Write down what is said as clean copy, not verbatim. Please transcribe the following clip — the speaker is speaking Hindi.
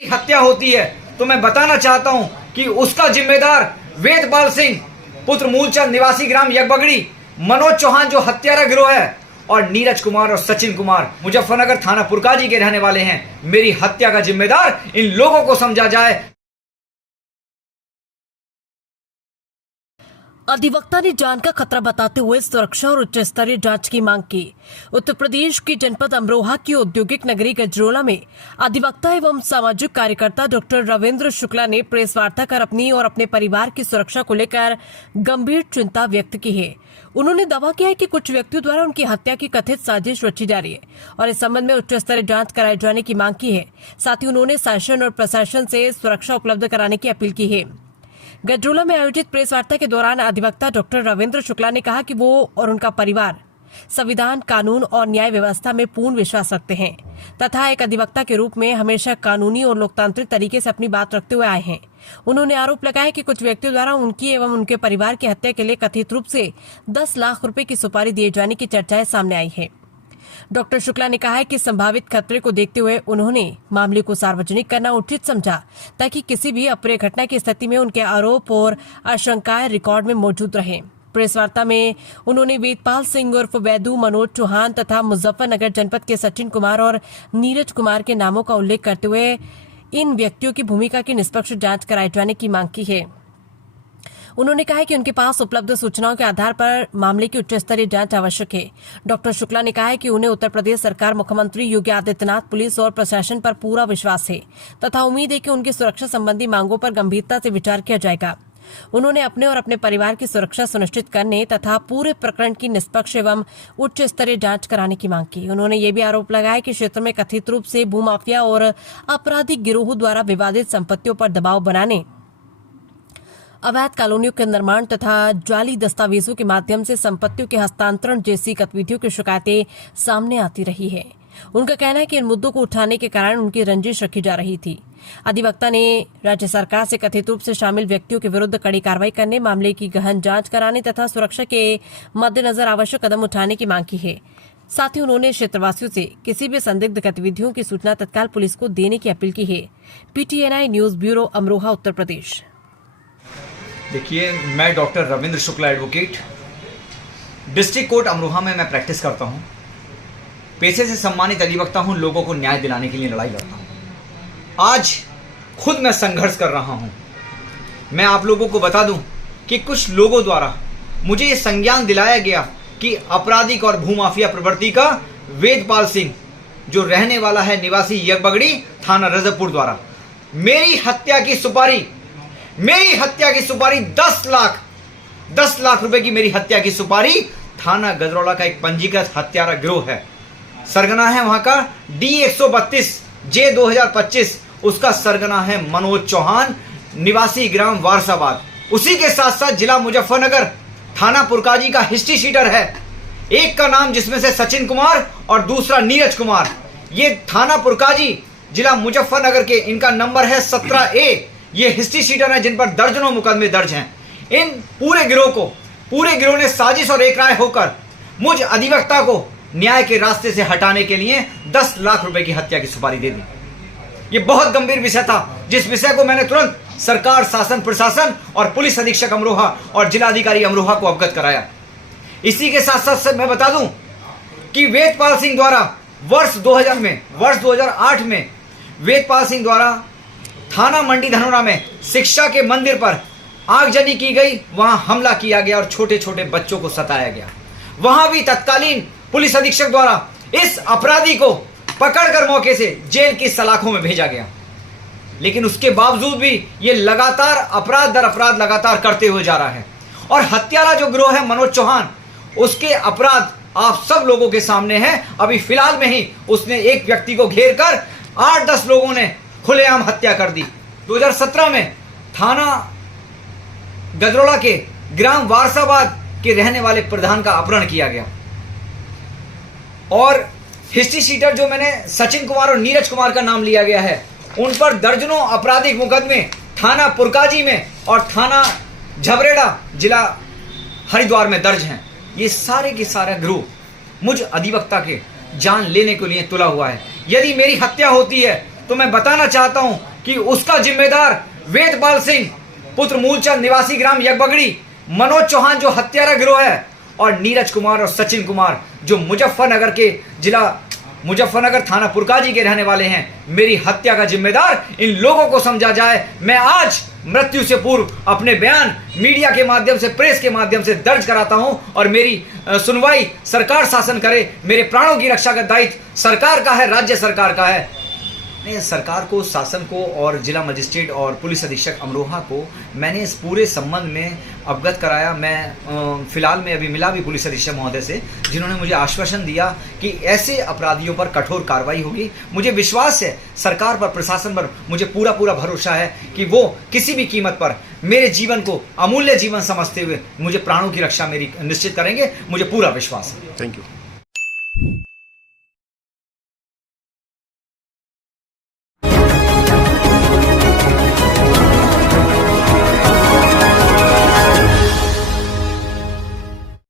हत्या होती है तो मैं बताना चाहता हूं कि उसका जिम्मेदार वेदपाल सिंह पुत्र मूलचंद निवासी ग्राम यगबगड़ी, मनोज चौहान जो हत्यारा गिरोह है, और नीरज कुमार और सचिन कुमार मुजफ्फरनगर थाना पुरकाजी के रहने वाले हैं। मेरी हत्या का जिम्मेदार इन लोगों को समझा जाए। अधिवक्ता ने जान का खतरा बताते हुए सुरक्षा और उच्च स्तरीय जांच की मांग की। उत्तर प्रदेश की जनपद अमरोहा की औद्योगिक नगरी गजरोला में अधिवक्ता एवं सामाजिक कार्यकर्ता डॉक्टर रविंद्र शुक्ला ने प्रेस वार्ता कर अपनी और अपने परिवार की सुरक्षा को लेकर गंभीर चिंता व्यक्त की है। उन्होंने दावा किया है कि कुछ व्यक्तियों द्वारा उनकी हत्या की कथित साजिश रची जा रही है और इस संबंध में उच्च स्तरीय जांच कराए जाने की मांग की है। साथ ही उन्होंने शासन और प्रशासन से सुरक्षा उपलब्ध कराने की अपील की है। गजरोला में आयोजित प्रेस वार्ता के दौरान अधिवक्ता डॉक्टर रविंद्र शुक्ला ने कहा कि वो और उनका परिवार संविधान, कानून और न्याय व्यवस्था में पूर्ण विश्वास रखते हैं तथा एक अधिवक्ता के रूप में हमेशा कानूनी और लोकतांत्रिक तरीके से अपनी बात रखते हुए आए हैं। उन्होंने आरोप लगाया कि कुछ व्यक्तियों द्वारा उनकी एवं उनके परिवार की हत्या के लिए कथित रूप से 10 लाख रुपए की सुपारी दिए जाने की चर्चाएं सामने आई है। डॉक्टर शुक्ला ने कहा है कि संभावित खतरे को देखते हुए उन्होंने मामले को सार्वजनिक करना उचित समझा ताकि किसी भी अप्रिय घटना की स्थिति में उनके आरोप और आशंकाएं रिकॉर्ड में मौजूद रहें। प्रेस वार्ता में उन्होंने वेदपाल सिंह उर्फ वैदू, मनोज चौहान तथा मुजफ्फरनगर जनपद के सचिन कुमार और नीरज कुमार के नामों का उल्लेख करते हुए इन व्यक्तियों की भूमिका की निष्पक्ष जांच कराए जाने की मांग की है। उन्होंने कहा कि उनके पास उपलब्ध सूचनाओं के आधार पर मामले की उच्च स्तरीय जांच आवश्यक है। डॉक्टर शुक्ला ने कहा है कि उन्हें उत्तर प्रदेश सरकार, मुख्यमंत्री योगी आदित्यनाथ, पुलिस और प्रशासन पर पूरा विश्वास है तथा उम्मीद है कि उनकी सुरक्षा संबंधी मांगों पर गंभीरता से विचार किया जाएगा। उन्होंने अपने और अपने परिवार की सुरक्षा सुनिश्चित करने तथा पूरे प्रकरण की निष्पक्ष एवं उच्च स्तरीय जांच कराने की मांग की। उन्होंने ये भी आरोप लगाया कि क्षेत्र में कथित रूप से भूमाफिया और आपराधिक गिरोह द्वारा विवादित संपत्तियों पर दबाव बनाने, अवैध कॉलोनियों के निर्माण तथा जाली दस्तावेजों के माध्यम से संपत्तियों के हस्तांतरण जैसी गतिविधियों की शिकायतें सामने आती रही है। उनका कहना है कि इन मुद्दों को उठाने के कारण उनकी रंजिश रखी जा रही थी। अधिवक्ता ने राज्य सरकार से कथित रूप से शामिल व्यक्तियों के विरुद्ध कड़ी कार्रवाई करने, मामले की गहन जांच कराने तथा सुरक्षा के मद्देनजर आवश्यक कदम उठाने की मांग की है। साथ ही उन्होंने क्षेत्रवासियों से किसी भी संदिग्ध गतिविधियों की सूचना तत्काल पुलिस को देने की अपील की है। PTNI news bureau, Amroha, Uttar Pradesh. देखिए, मैं doctor Ravindra Shukla advocate, district court Amroha में मैं प्रैक्टिस करता हूं। पेशे से सम्मानित अधिवक्ता हूं, लोगों को न्याय दिलाने के लिए लड़ाई लड़ता हूं। आज खुद मैं संघर्ष कर रहा हूं। मैं आप लोगों को बता दूं कि कुछ लोगों द्वारा मुझे ये संज्ञान दिलाया गया कि आपराधिक और भूमाफिया प्रवृत्ति का वेदपाल सिंह, जो रहने वाला है निवासी यगबगड़ी, थाना रजबपुर, द्वारा मेरी हत्या की सुपारी 10 लाख रुपए की मेरी हत्या की सुपारी थाना गजरौला का एक पंजीकृत हत्यारा गिरोह है। सरगना है वहां का D132 J 2025। उसका सरगना है मनोज चौहान, निवासी ग्राम वारसाबाद। उसी के साथ साथ जिला मुजफ्फरनगर थाना पुरकाजी का हिस्ट्री शीटर है। एक का नाम जिसमें से सचिन कुमार और दूसरा नीरज कुमार। ये थाना पुरकाजी जिला मुजफ्फरनगर के, इनका नंबर है 17A। ये हिस्ट्री शीटर हैं जिन पर दर्जनों मुकदमे दर्ज हैं। इन पूरे गिरोह ने साजिश और एक राय होकर मुझ अधिवक्ता को न्याय के रास्ते से हटाने के लिए 10 लाख रुपए की हत्या की सुपारी दे दी। ये बहुत गंभीर विषय था, जिस विषय को मैंने तुरंत सरकार, शासन, प्रशासन और पुलिस अधीक्षक अमरोहा और जिलाधिकारी अमरोहा को अवगत कराया। इसी के साथ साथ मैं बता दूं कि वेदपाल सिंह द्वारा वर्ष 2008 में वेदपाल सिंह द्वारा थाना मंडी धनोरा में शिक्षा के मंदिर पर आगजनी की गई। वहां हमला किया गया और छोटे छोटे बच्चों को सताया गया। वहां भी तत्कालीन पुलिस अधीक्षक द्वारा इस अपराधी को पकड़कर मौके से जेल की सलाखों में भेजा गया। लेकिन उसके बावजूद भी ये लगातार अपराध दर अपराध लगातार करते हुए जा रहा है। और हत्यारा जो गिरोह है मनोज चौहान, उसके अपराध आप सब लोगों के सामने हैं। अभी फिलहाल में ही उसने एक व्यक्ति को घेर कर 8-10 लोगों ने खुलेआम हत्या कर दी। 2017 में थाना गजरौला के ग्राम वारसाबाद के रहने वाले प्रधान का अपहरण किया गया। और हिस्ट्री शीटर जो मैंने सचिन कुमार और नीरज कुमार का नाम लिया गया है, उन पर दर्जनों आपराधिक मुकदमे थाना पुरकाजी में और थाना झबरेड़ा जिला हरिद्वार में दर्ज हैं। ये सारे के सारे गिरोह मुझ अधिवक्ता के जान लेने के लिए तुला हुआ है। यदि मेरी हत्या होती है तो मैं बताना चाहता हूं कि उसका जिम्मेदार वेदपाल सिंह पुत्र मूलचंद निवासी ग्राम यगबगड़ी, मनोज चौहान जो हत्यारा गिरोह है, और नीरज कुमार और सचिन कुमार जो मुजफ्फरनगर के जिला मुजफ्फरनगर थाना पुरकाजी के रहने वाले हैं। मेरी हत्या का जिम्मेदार इन लोगों को समझा जाए। मैं आज मृत्यु से पूर्व अपने बयान मीडिया के माध्यम से, प्रेस के माध्यम से दर्ज कराता हूं और मेरी सुनवाई सरकार शासन करे। मेरे प्राणों की रक्षा का दायित्व सरकार का है, राज्य सरकार का है। मैं सरकार को, शासन को और जिला मजिस्ट्रेट और पुलिस अधीक्षक अमरोहा को मैंने इस पूरे संबंध में अवगत कराया। मैं फिलहाल में अभी मिला भी पुलिस अधीक्षक महोदय से, जिन्होंने मुझे आश्वासन दिया कि ऐसे अपराधियों पर कठोर कार्रवाई होगी। मुझे विश्वास है सरकार पर, प्रशासन पर, मुझे पूरा भरोसा है कि वो किसी भी कीमत पर मेरे जीवन को अमूल्य जीवन समझते हुए मुझे प्राणों की रक्षा मेरी निश्चित करेंगे। मुझे पूरा विश्वास है। Thank you.